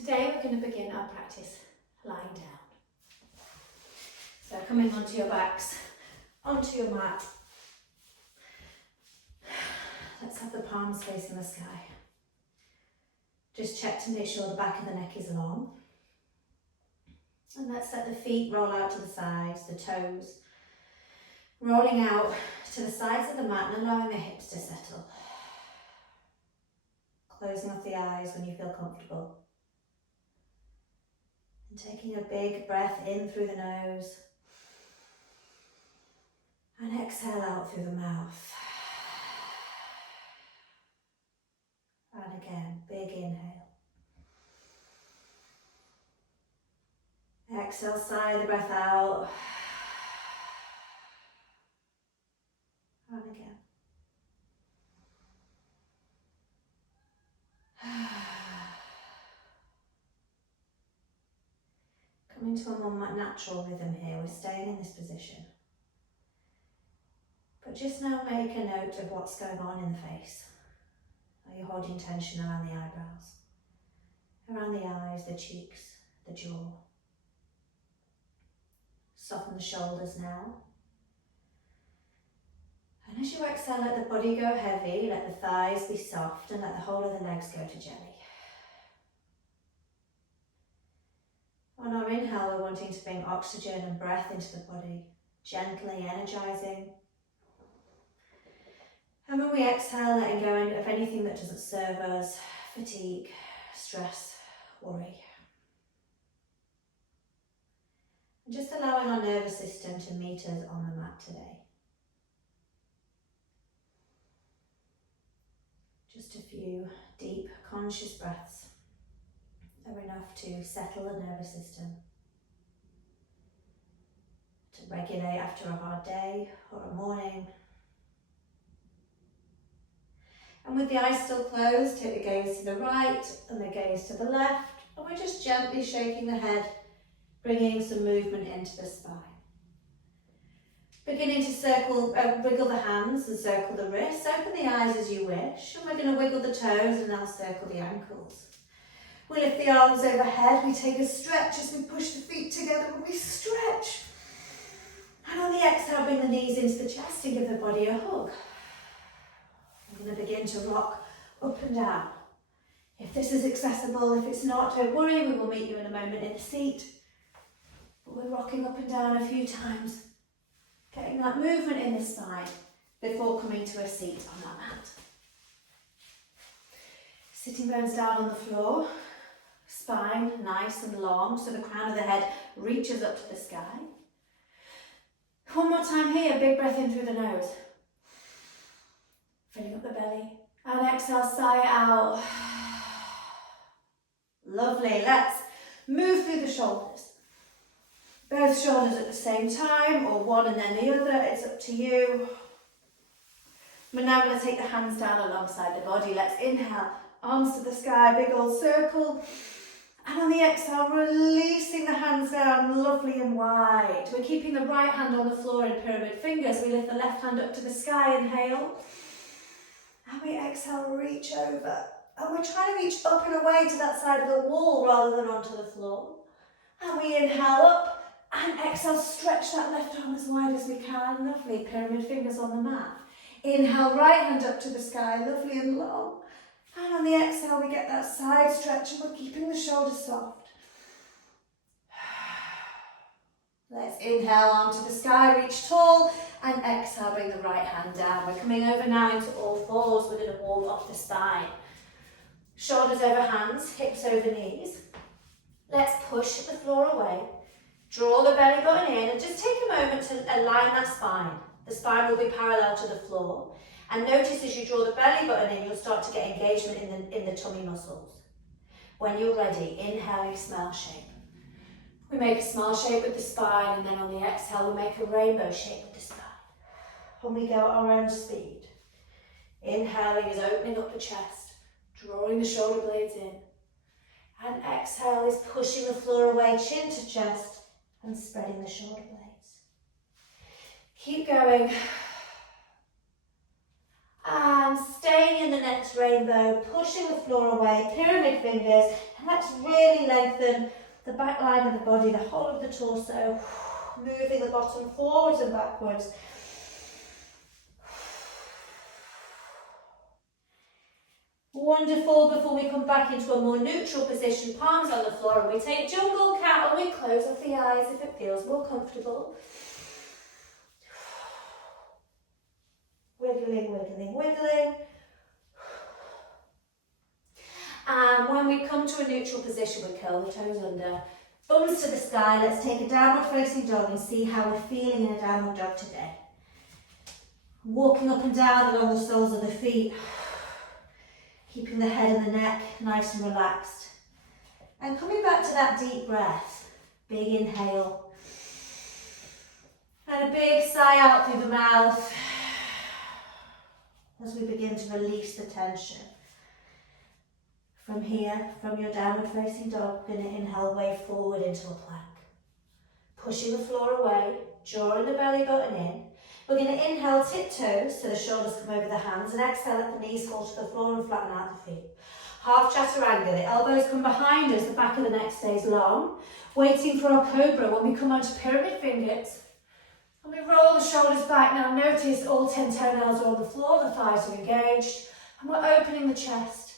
Today we're going to begin our practice lying down. So coming onto your backs, onto your mat. Let's have the palms facing the sky. Just check to make sure the back of the neck is long. And let's let the feet roll out to the sides, the toes rolling out to the sides of the mat and allowing the hips to settle. Closing off the eyes when you feel comfortable. And taking a big breath in through the nose. And exhale out through the mouth. And again, big inhale. Exhale, sigh the breath out. And again. Coming to a more natural rhythm here, we're staying in this position. But just now make a note of what's going on in the face. Are you holding tension around the eyebrows? Around the eyes, the cheeks, the jaw? Soften the shoulders now. And as you exhale, let the body go heavy, let the thighs be soft, and let the whole of the legs go to jelly. On our inhale, we're wanting to bring oxygen and breath into the body, gently energizing. And when we exhale, letting go of anything that doesn't serve us, fatigue, stress, worry. And just allowing our nervous system to meet us on the mat today. Just a few deep, conscious breaths are enough to settle the nervous system, to regulate after a hard day or a morning. And with the eyes still closed, take the gaze to the right and the gaze to the left, and we're just gently shaking the head, bringing some movement into the spine. Beginning to wiggle the hands and circle the wrists, open the eyes as you wish, and we're going to wiggle the toes and now circle the ankles. We lift the arms overhead, we take a stretch as we push the feet together and we stretch. And on the exhale, bring the knees into the chest and give the body a hug. We're going to begin to rock up and down. If this is accessible, if it's not, don't worry, we will meet you in a moment in the seat. But we're rocking up and down a few times, getting that movement in the spine before coming to a seat on that mat. Sitting bones down on the floor, spine nice and long, so the crown of the head reaches up to the sky. One more time here, big breath in through the nose. Filling up the belly. And exhale, sigh out. Lovely. Let's move through the shoulders. Both shoulders at the same time, or one and then the other. It's up to you. We're now going to take the hands down alongside the body. Let's inhale, arms to the sky, big old circle. And on the exhale, releasing the hands down, lovely and wide. We're keeping the right hand on the floor in pyramid fingers. We lift the left hand up to the sky, inhale. And we exhale, reach over. And we're trying to reach up and away to that side of the wall rather than onto the floor. And we inhale up and exhale, stretch that left arm as wide as we can. Lovely, pyramid fingers on the mat. Inhale, right hand up to the sky, lovely and long. And on the exhale, we get that side stretch and we're keeping the shoulders soft. Let's inhale onto the sky, reach tall, and exhale, bring the right hand down. We're coming over now into all fours. We're going to walk off the spine. Shoulders over hands, hips over knees. Let's push the floor away. Draw the belly button in and just take a moment to align that spine. The spine will be parallel to the floor. And notice as you draw the belly button in, you'll start to get engagement in the tummy muscles. When you're ready, inhaling smile shape. We make a smile shape with the spine, and then on the exhale, we make a rainbow shape with the spine. And we go at our own speed. Inhaling is opening up the chest, drawing the shoulder blades in. And exhale is pushing the floor away, chin to chest, and spreading the shoulder blades. Keep going. And staying in the next next rainbow, pushing the floor away, pyramid fingers, and let's really lengthen the back line of the body, the whole of the torso, moving the bottom forwards and backwards. Wonderful. Before we come back into a more neutral position, palms on the floor, and we take jungle cat, and we close off the eyes if it feels more comfortable. Wiggling, wiggling, wiggling. And when we come to a neutral position, we curl the toes under. Thumbs to the sky. Let's take a downward facing dog and see how we're feeling in a downward dog today. Walking up and down along the soles of the feet. Keeping the head and the neck nice and relaxed. And coming back to that deep breath. Big inhale. And a big sigh out through the mouth. As we begin to release the tension. From here, from your downward facing dog, we're going to inhale, wave forward into a plank. Pushing the floor away, drawing the belly button in. We're going to inhale, tiptoes, so the shoulders come over the hands, and exhale, let the knees fall to the floor and flatten out the feet. Half chaturanga, the elbows come behind us, the back of the neck stays long. Waiting for our cobra when we come onto pyramid fingers. And we roll the shoulders back. Now notice all 10 toenails are on the floor, the thighs are engaged, and we're opening the chest.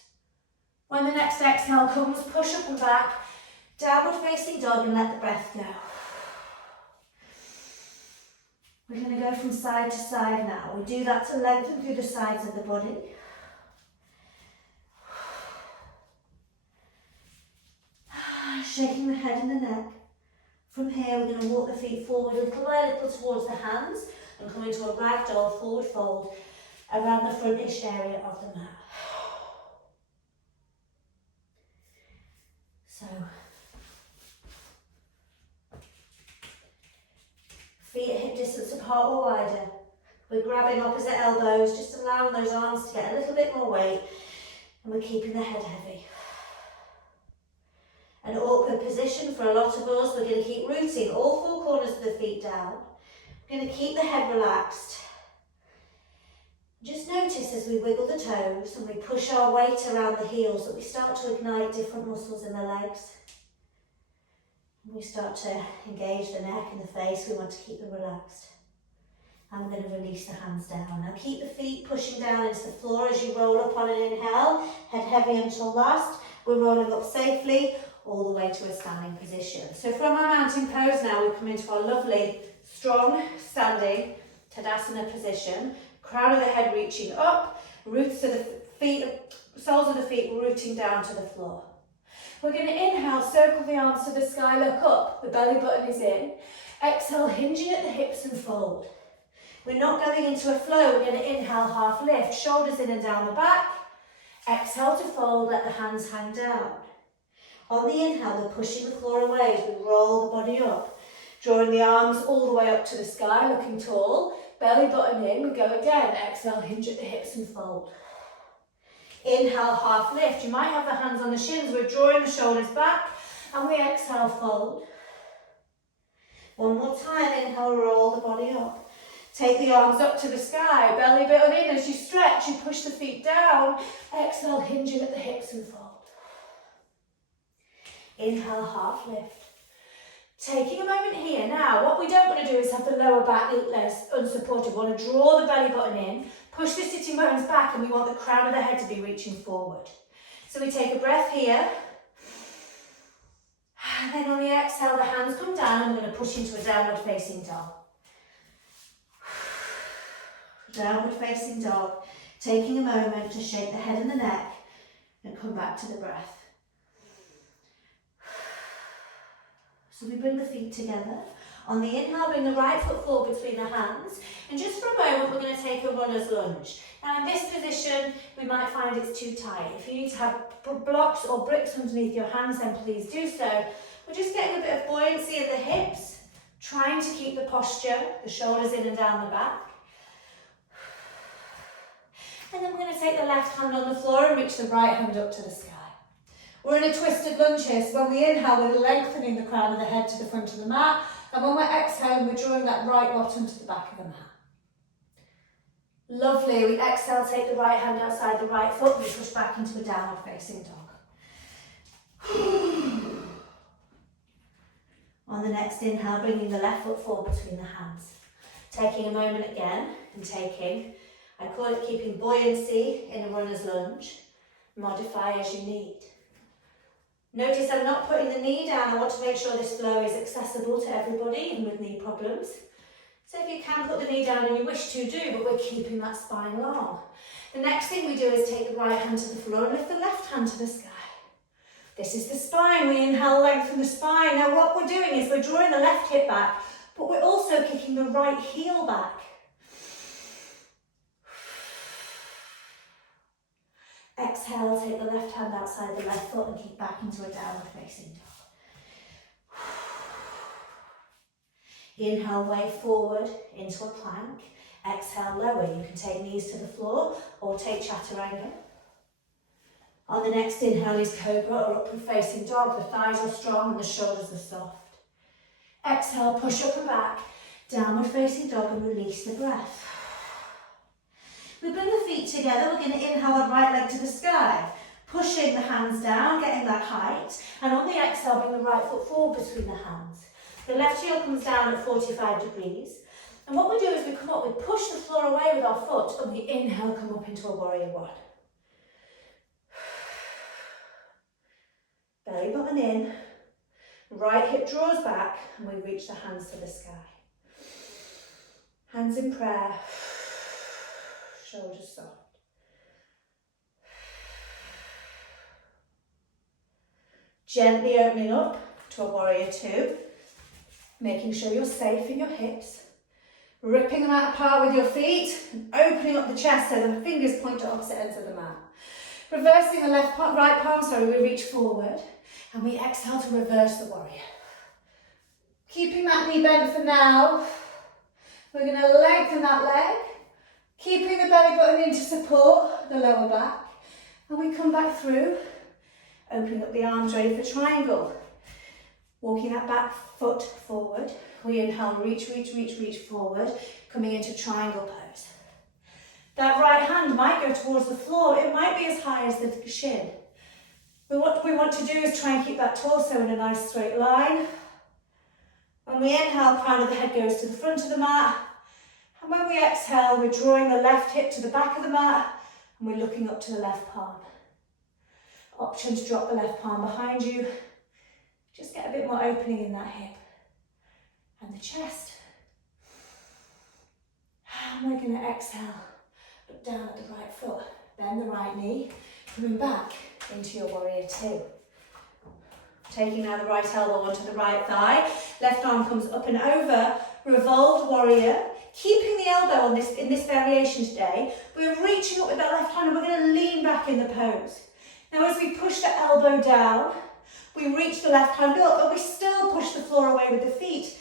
When the next exhale comes, push up and back, downward facing dog, and let the breath go. We're going to go from side to side now. We do that to lengthen through the sides of the body. Shaking the head and the neck. From here, we're going to walk the feet forward little by little towards the hands and come into a ragdoll forward fold around the frontish area of the mat. So, feet at hip distance apart or wider. We're grabbing opposite elbows, just allowing those arms to get a little bit more weight, and we're keeping the head heavy. An awkward position for a lot of us. We're going to keep rooting all four corners of the feet down. We're going to keep the head relaxed. Just notice as we wiggle the toes and we push our weight around the heels that we start to ignite different muscles in the legs. We start to engage the neck and the face. We want to keep them relaxed. And we're going to release the hands down. Now keep the feet pushing down into the floor as you roll up on an inhale. Head heavy until last. We're rolling up safely all the way to a standing position. So from our mountain pose now, we come into our lovely, strong, standing Tadasana position. Crown of the head reaching up, roots of the feet, soles of the feet rooting down to the floor. We're going to inhale, circle the arms to the sky, look up, the belly button is in. Exhale, hinging at the hips and fold. We're not going into a flow, we're going to inhale, half lift, shoulders in and down the back. Exhale to fold, let the hands hang down. On the inhale, we're pushing the floor away as we roll the body up. Drawing the arms all the way up to the sky, looking tall. Belly button in, we go again. Exhale, hinge at the hips and fold. Inhale, half lift. You might have the hands on the shins. We're drawing the shoulders back. And we exhale, fold. One more time, inhale, roll the body up. Take the arms up to the sky. Belly button in. As you stretch, you push the feet down. Exhale, hinging at the hips and fold. Inhale, half lift. Taking a moment here. Now, what we don't want to do is have the lower back less unsupported. We want to draw the belly button in, push the sitting bones back, and we want the crown of the head to be reaching forward. So we take a breath here. And then on the exhale, the hands come down, and we're going to push into a downward facing dog. Downward facing dog. Taking a moment to shake the head and the neck, and come back to the breath. So we bring the feet together. On the inhale, bring the right foot forward between the hands. And just for a moment, we're going to take a runner's lunge. Now in this position, we might find it's too tight. If you need to have blocks or bricks underneath your hands, then please do so. We're just getting a bit of buoyancy at the hips, trying to keep the posture, the shoulders in and down the back. And then we're going to take the left hand on the floor and reach the right hand up to the sky. We're in a twisted lunge here, so when we inhale, we're lengthening the crown of the head to the front of the mat, and when we're exhaling, we're drawing that right bottom to the back of the mat. Lovely. We exhale, take the right hand outside the right foot, we push back into a downward facing dog. On the next inhale, bringing the left foot forward between the hands. Taking a moment again and taking, I call it keeping buoyancy in a runner's lunge. Modify as you need. Notice I'm not putting the knee down. I want to make sure this flow is accessible to everybody, even with knee problems. So if you can put the knee down and you wish to, do, but we're keeping that spine long. The next thing we do is take the right hand to the floor and lift the left hand to the sky. This is the spine. We inhale, lengthen the spine. Now what we're doing is we're drawing the left hip back, but we're also kicking the right heel back. Exhale, take the left hand outside the left foot and kick back into a downward facing dog. Inhale, way forward into a plank. Exhale, lower. You can take knees to the floor or take chaturanga. On the next inhale is cobra or upward facing dog. The thighs are strong and the shoulders are soft. Exhale, push up and back. Downward facing dog and release the breath. We bring the feet together. We're going to inhale the right leg to the sky. Pushing the hands down, getting that height. And on the exhale, bring the right foot forward between the hands. The left heel comes down at 45 degrees. And what we do is we come up, we push the floor away with our foot and we inhale, come up into a warrior one. Belly button in, right hip draws back and we reach the hands to the sky. Hands in prayer, shoulders soft. Gently opening up to a warrior two, making sure you're safe in your hips, ripping them out apart with your feet, and opening up the chest so the fingers point to opposite ends of the mat. Reversing the right palm, we reach forward and we exhale to reverse the warrior. Keeping that knee bent for now. We're going to lengthen that leg, keeping the belly button in to support the lower back. And we come back through, opening up the arms ready for triangle. Walking that back foot forward. We inhale, reach forward, coming into triangle pose. That right hand might go towards the floor. It might be as high as the shin. But what we want to do is try and keep that torso in a nice straight line. When we inhale, crown of the head goes to the front of the mat. And when we exhale, we're drawing the left hip to the back of the mat and we're looking up to the left palm. Option to drop the left palm behind you. Just get a bit more opening in that hip and the chest. And we're going to exhale. Look down at the right foot, bend the right knee, coming back into your warrior two. Taking now the right elbow onto the right thigh, left arm comes up and over, revolved warrior, keeping the elbow on in this variation today. We're reaching up with that left hand and we're going to lean back in the pose. Now as we push the elbow down, we reach the left hand up, but we still push the floor away with the feet.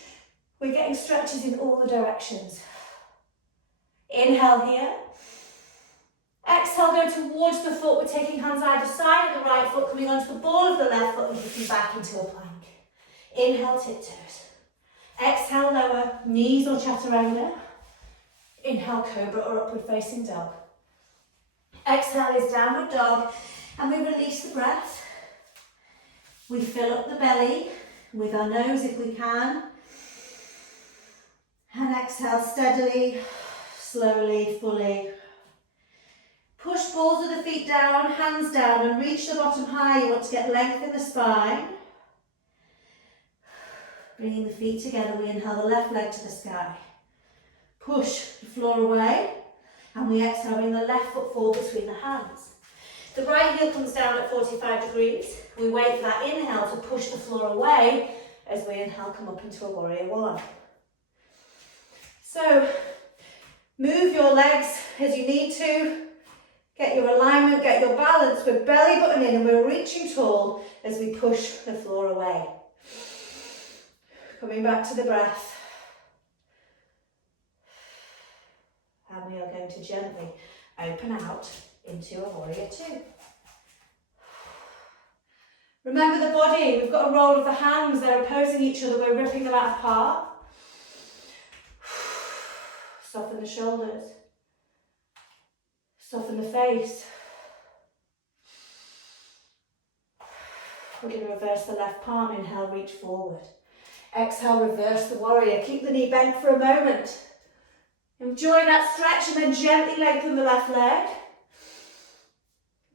We're getting stretches in all the directions. Inhale here. Exhale, go towards the foot. We're taking hands either side of the right foot, coming onto the ball of the left foot and kicking back into a plank. Inhale, tiptoes. Exhale, lower, knees or chaturanga. Inhale, cobra or upward facing dog. Exhale is downward dog, and we release the breath. We fill up the belly with our nose if we can. And exhale steadily, slowly, fully. Push balls of the feet down, hands down, and reach the bottom high. You want to get length in the spine. Bringing the feet together, we inhale the left leg to the sky. Push the floor away, and we exhale, bring the left foot forward between the hands. The right heel comes down at 45 degrees. We wait for that inhale to push the floor away as we inhale, come up into a warrior one. So, move your legs as you need to. Get your alignment, get your balance. We're belly button in and we're reaching tall as we push the floor away. Coming back to the breath. And we are going to gently open out into a warrior two. Remember the body, we've got a roll of the hands, they're opposing each other, we're ripping them out apart. Soften the shoulders. Soften the face. We're going to reverse the left palm. Inhale, reach forward. Exhale, reverse the warrior. Keep the knee bent for a moment. Enjoy that stretch and then gently lengthen the left leg.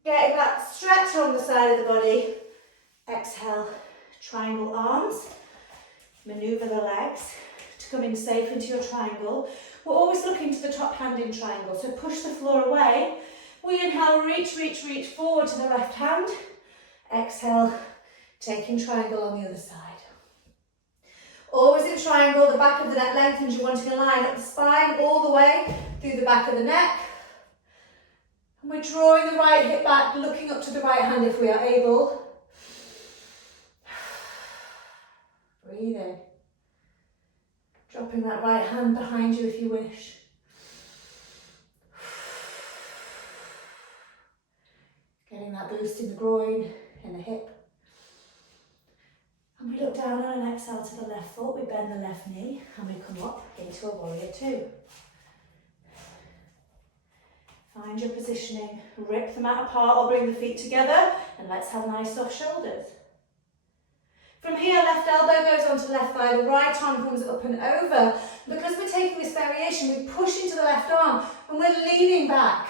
Getting that stretch on the side of the body. Exhale, triangle arms. Maneuver the legs to come in safe into your triangle. We're always looking to the top hand in triangle, so push the floor away. We inhale, reach, reach, reach forward to the left hand. Exhale, taking triangle on the other side. Always in triangle, the back of the neck lengthens. You're wanting to line up the spine all the way through the back of the neck. And we're drawing the right hip back, looking up to the right hand if we are able. Breathe in. Dropping that right hand behind you if you wish. Getting that boost in the groin, in the hip. And we look down on an exhale to the left foot, we bend the left knee, and we come up into a warrior two. Find your positioning, rip them out apart or bring the feet together, and let's have nice soft shoulders. From here, left elbow goes onto left thigh, the right arm comes up and over. Because we're taking this variation, we push into the left arm, and we're leaning back.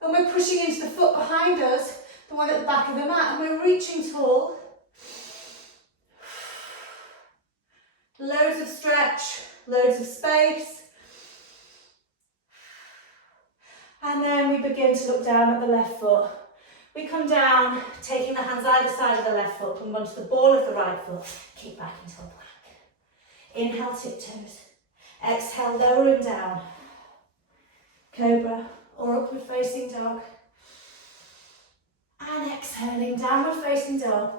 And we're pushing into the foot behind us, the one at the back of the mat, and we're reaching tall. Loads of stretch, loads of space. And then we begin to look down at the left foot. We come down, taking the hands either side of the left foot, come onto the ball of the right foot, kick back into a plank. Inhale, tiptoes. Exhale, lowering down. Cobra or upward facing dog. And exhaling, downward facing dog.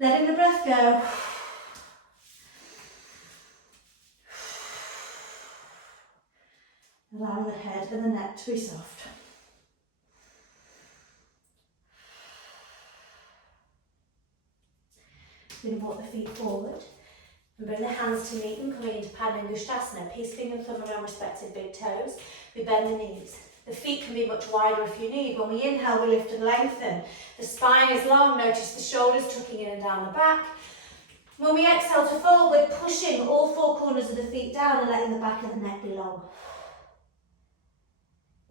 Letting the breath go. Allow the head and the neck to be soft. We're going to walk the feet forward and bring the hands to meet them, coming into Padangusthasana, peacefully and thumb around respective big toes. We bend the knees. The feet can be much wider if you need. When we inhale, we lift and lengthen. The spine is long. Notice the shoulders tucking in and down the back. When we exhale to fold, we're pushing all four corners of the feet down and letting the back of the neck be long.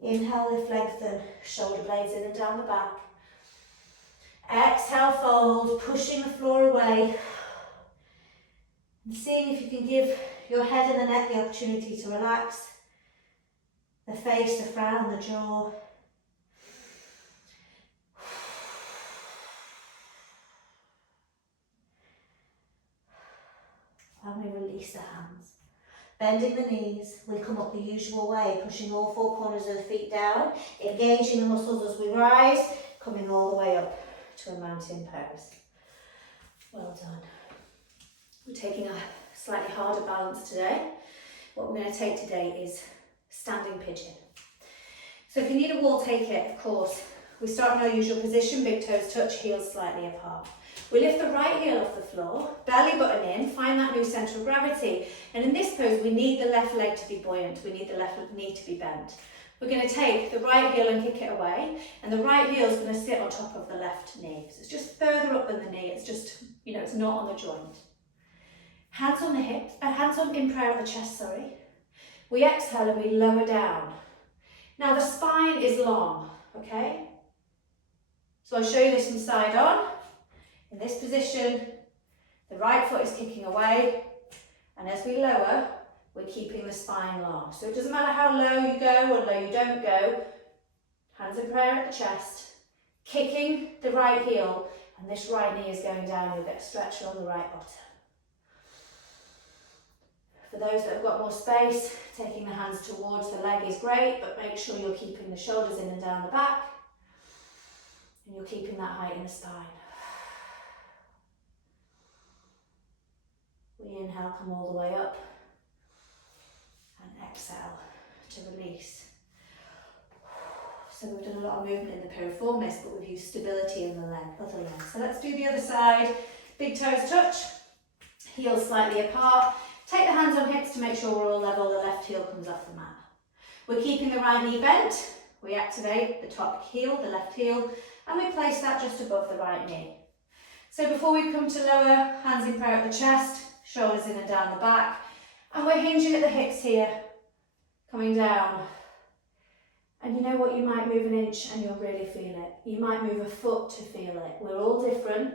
Inhale, lift, lengthen, shoulder blades in and down the back. Exhale, fold, pushing the floor away. And seeing if you can give your head and the neck the opportunity to relax. The face, the frown, the jaw. And we release the hands. Bending the knees, we come up the usual way, pushing all four corners of the feet down, engaging the muscles as we rise, coming all the way up to a mountain pose. Well done. We're taking a slightly harder balance today. What we're going to take today is standing pigeon. So if you need a wall, take it, of course. We start in our usual position, big toes touch, heels slightly apart. We lift the right heel off the floor, belly button in, find that new centre of gravity. And in this pose, we need the left leg to be buoyant, we need the left knee to be bent. We're going to take the right heel and kick it away, and the right heel is going to sit on top of the left knee. So it's just further up than the knee, it's just, it's not on the joint. Hands on the hips, hands on in prayer at the chest, sorry. We exhale and we lower down. Now the spine is long, okay? So I'll show you this from side on. In this position, the right foot is kicking away, and as we lower, we're keeping the spine long. So it doesn't matter how low you go or low you don't go, hands in prayer at the chest, kicking the right heel, and this right knee is going down, you'll get a stretch on the right bottom. For those that have got more space, taking the hands towards the leg is great, but make sure you're keeping the shoulders in and down the back, and you're keeping that height in the spine. We inhale, come all the way up, and exhale to release. So we've done a lot of movement in the piriformis, but we've used stability in the other leg. So let's do the other side. Big toes touch, heels slightly apart. Take the hands on hips to make sure we're all level. The left heel comes off the mat. We're keeping the right knee bent. We activate the top heel, the left heel, and we place that just above the right knee. So before we come to lower, hands in prayer at the chest, shoulders in and down the back, and we're hinging at the hips here, coming down. And you know what, you might move an inch and you'll really feel it. You might move a foot to feel it. We're all different.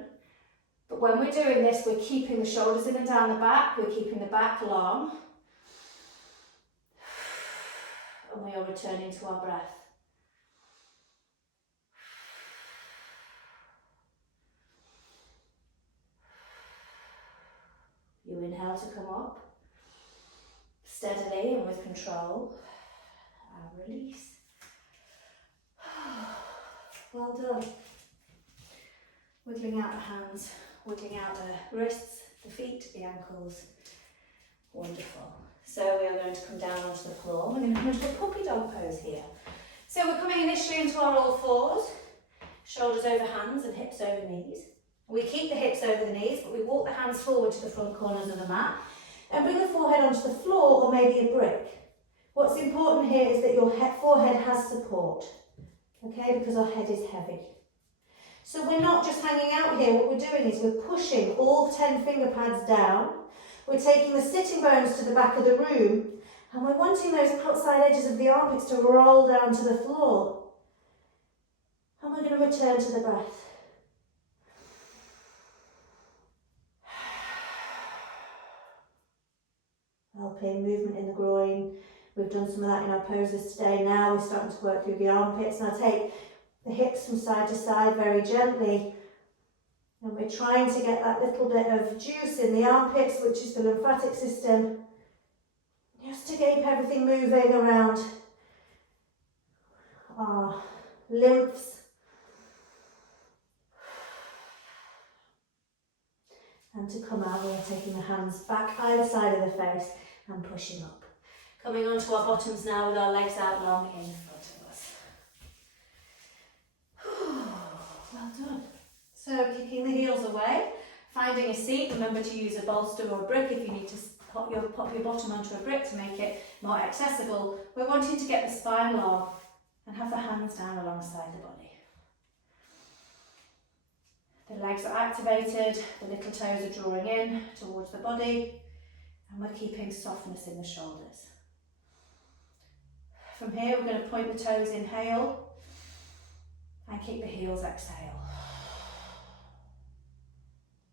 But when we're doing this, we're keeping the shoulders in and down the back, we're keeping the back long, and we are returning to our breath. You inhale to come up, steadily and with control, and release. Well done. Wiggling out the hands, wiggling out the wrists, the feet, the ankles. Wonderful. So we are going to come down onto the floor. We're going to come into a puppy dog pose here. So we're coming initially into our all fours, shoulders over hands and hips over knees. We keep the hips over the knees, but we walk the hands forward to the front corners of the mat and bring the forehead onto the floor or maybe a brick. What's important here is that your forehead has support, okay, because our head is heavy. So we're not just hanging out here, what we're doing is we're pushing all 10 finger pads down, we're taking the sitting bones to the back of the room, and we're wanting those outside edges of the armpits to roll down to the floor. And we're going to return to the breath. Helping movement in the groin. We've done some of that in our poses today. Now we're starting to work through the armpits. Now take the hips from side to side very gently. And we're trying to get that little bit of juice in the armpits, which is the lymphatic system, just to keep everything moving around our lymphs. And to come out, we're taking the hands back either side of the face and pushing up. Coming onto our bottoms now with our legs out long in front of us. Well done. So kicking the heels away, finding a seat. Remember to use a bolster or a brick if you need to pop your bottom onto a brick to make it more accessible. We're wanting to get the spine long and have the hands down alongside the body. The legs are activated, the little toes are drawing in towards the body, and we're keeping softness in the shoulders. From here, we're going to point the toes, inhale, and keep the heels, exhale.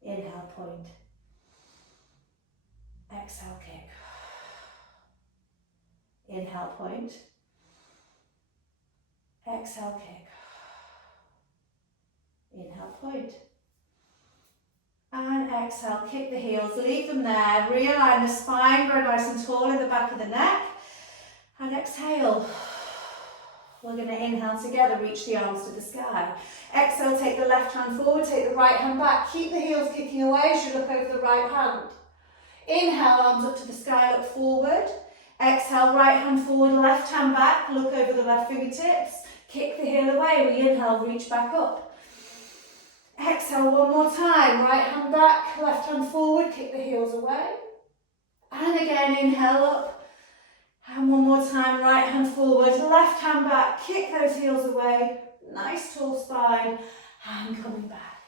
Inhale, point. Exhale, kick. Inhale, point. Exhale, kick. Inhale, point. And exhale, kick the heels, leave them there, realign the spine, grow nice and tall in the back of the neck, and exhale. We're going to inhale together, reach the arms to the sky. Exhale, take the left hand forward, take the right hand back, keep the heels kicking away as you look over the right hand. Inhale, arms up to the sky, look forward. Exhale, right hand forward, left hand back, look over the left fingertips, kick the heel away, we inhale, reach back up. Exhale one more time, right hand back, left hand forward, kick the heels away. And again, inhale up. And one more time, right hand forward, left hand back, kick those heels away. Nice tall spine, and coming back.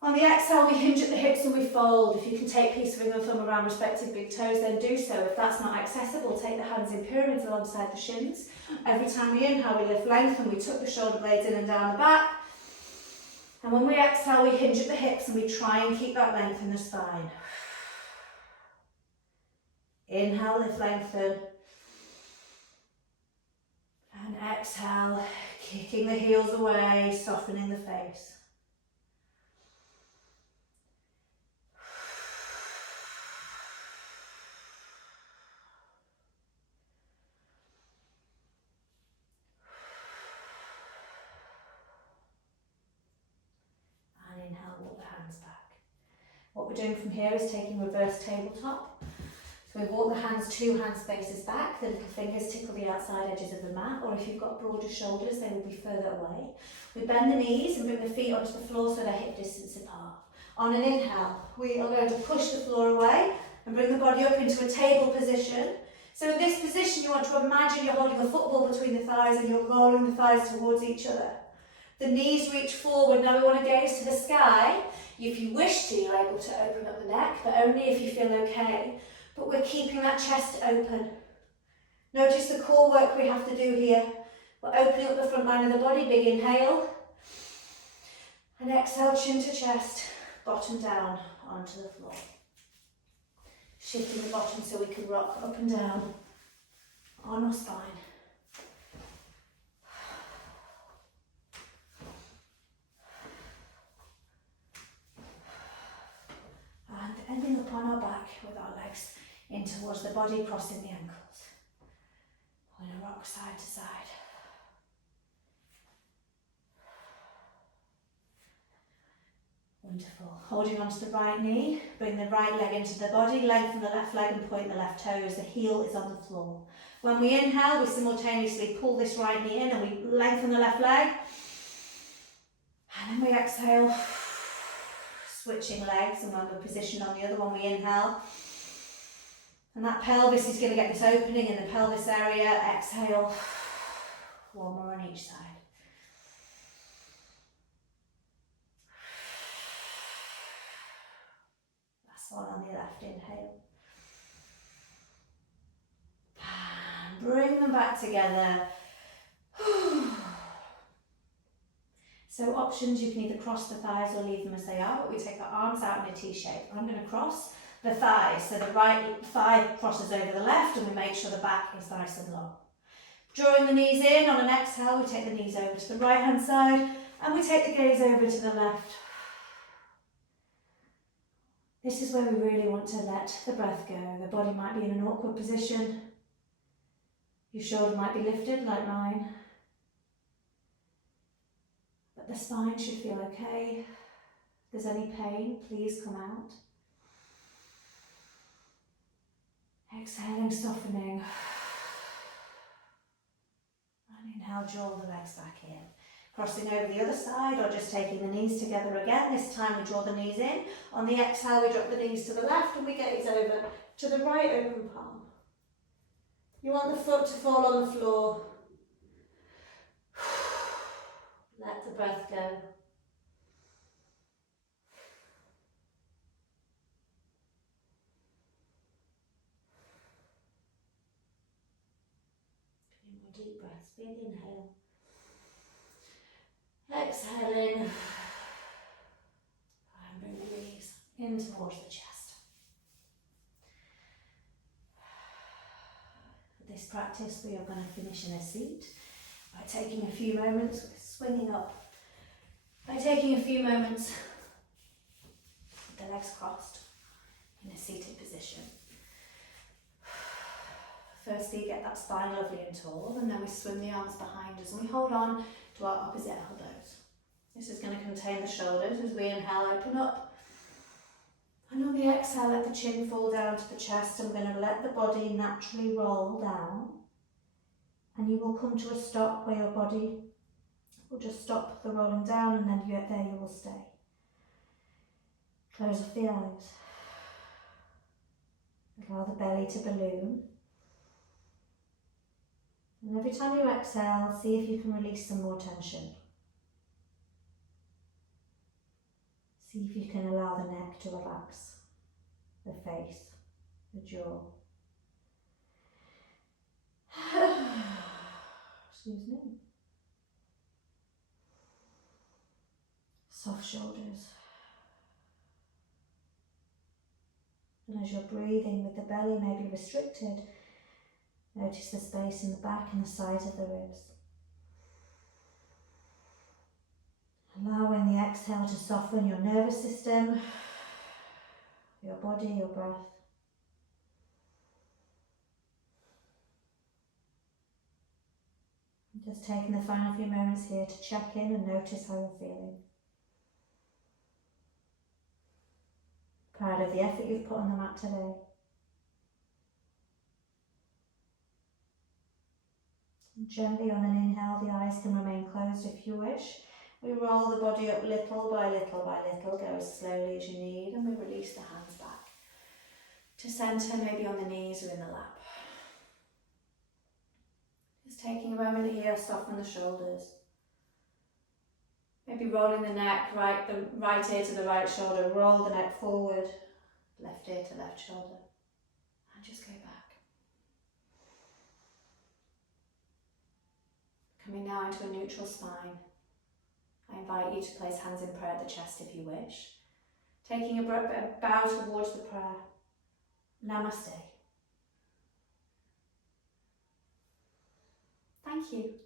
On the exhale, we hinge at the hips and we fold. If you can take piece of ring or thumb around respective big toes, then do so. If that's not accessible, take the hands in pyramids alongside the shins. Every time we inhale, we lift, lengthen, we tuck the shoulder blades in and down the back. And when we exhale, we hinge at the hips and we try and keep that length in the spine. Inhale, lift, lengthen. And exhale, kicking the heels away, softening the face. What we're doing from here is taking reverse tabletop. So we walk the hands 2 hand spaces back, the little fingers tickle the outside edges of the mat, or if you've got broader shoulders, they will be further away. We bend the knees and bring the feet onto the floor so they're hip distance apart. On an inhale, we are going to push the floor away and bring the body up into a table position. So in this position, you want to imagine you're holding a football between the thighs and you're rolling the thighs towards each other. The knees reach forward. Now we want to gaze to the sky. If you wish to, you're able to open up the neck, but only if you feel okay. But we're keeping that chest open. Notice the core work we have to do here. We're opening up the front line of the body. Big inhale. And exhale, chin to chest, bottom down onto the floor. Shifting the bottom so we can rock up and down on our spine. And ending up on our back with our legs in towards the body, crossing the ankles. We're going to rock side to side. Wonderful. Holding onto the right knee, bring the right leg into the body, lengthen the left leg and point the left toes. The heel is on the floor. When we inhale, we simultaneously pull this right knee in and we lengthen the left leg. And then we exhale, switching legs, and when we're positioned on the other one, we inhale. And that pelvis is going to get this opening in the pelvis area. Exhale, one more on each side. One on the left, inhale. And bring them back together. So options, you can either cross the thighs or leave them as they are, but we take our arms out in a T shape. I'm going to cross the thighs, so the right thigh crosses over the left and we make sure the back is nice and long. Drawing the knees in, on an exhale we take the knees over to the right hand side and we take the gaze over to the left. This is where we really want to let the breath go. The body might be in an awkward position. Your shoulder might be lifted like mine. But the spine should feel okay. If there's any pain, please come out. Exhaling, softening. And inhale, draw the legs back in. Crossing over the other side or just taking the knees together again. This time we draw the knees in. On the exhale we drop the knees to the left and we gaze over to the right open palm. You want the foot to fall on the floor. Let the breath go. A few more deep breaths. Big inhale. Exhaling, and bring the knees in towards the chest. For this practice we are going to finish in a seat by taking a few moments, swinging up, by taking a few moments with the legs crossed in a seated position. Firstly, get that spine lovely and tall, and then we swing the arms behind us and we hold on to our opposite elbows. This is going to contain the shoulders as we inhale, open up. And on the exhale, let the chin fall down to the chest. I'm going to let the body naturally roll down. And you will come to a stop where your body will just stop the rolling down, and then there you will stay. Close off the eyes. Allow the belly to balloon. And every time you exhale, see if you can release some more tension. See if you can allow the neck to relax, the face, the jaw. Excuse me. Soft shoulders. And as you're breathing with the belly maybe restricted, notice the space in the back and the sides of the ribs. Allowing the exhale to soften your nervous system, your body, your breath. Just taking the final few moments here to check in and notice how you're feeling. Proud of the effort you've put on the mat today. Gently on an inhale, the eyes can remain closed if you wish. We roll the body up little by little by little, go as slowly as you need, and we release the hands back to centre, maybe on the knees or in the lap. Just taking a moment here, soften the shoulders. Maybe rolling the neck, the right ear to the right shoulder, roll the neck forward, left ear to left shoulder, and just go back. Coming now into a neutral spine. I invite you to place hands in prayer at the chest if you wish. Taking a bow towards the prayer. Namaste. Thank you.